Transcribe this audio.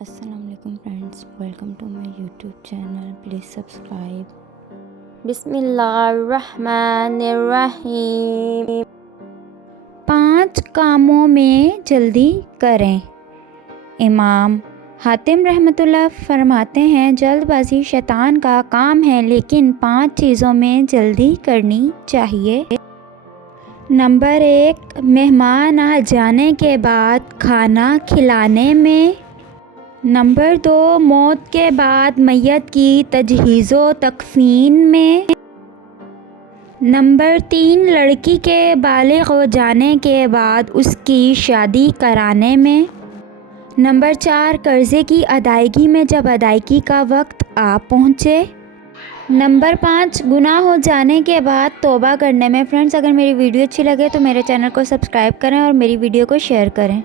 السلام علیکم friends, welcome to my YouTube channel. Please subscribe. بسم اللہ الرحمن الرحیم. 5 کاموں میں جلدی کریں. امام حاتم رحمۃ اللہ فرماتے ہیں، جلد بازی شیطان کا کام ہے، لیکن 5 چیزوں میں جلدی کرنی چاہیے. نمبر 1، مہمان آ جانے کے بعد کھانا کھلانے میں. نمبر 2، موت کے بعد میت کی تجہیز و تکفین میں. نمبر 3، لڑکی کے بالغ ہو جانے کے بعد اس کی شادی کرانے میں. نمبر 4، قرضے کی ادائیگی میں جب ادائیگی کا وقت آ پہنچے. نمبر 5، گناہ ہو جانے کے بعد توبہ کرنے میں. فرینڈس، اگر میری ویڈیو اچھی لگے تو میرے چینل کو سبسکرائب کریں اور میری ویڈیو کو شیئر کریں.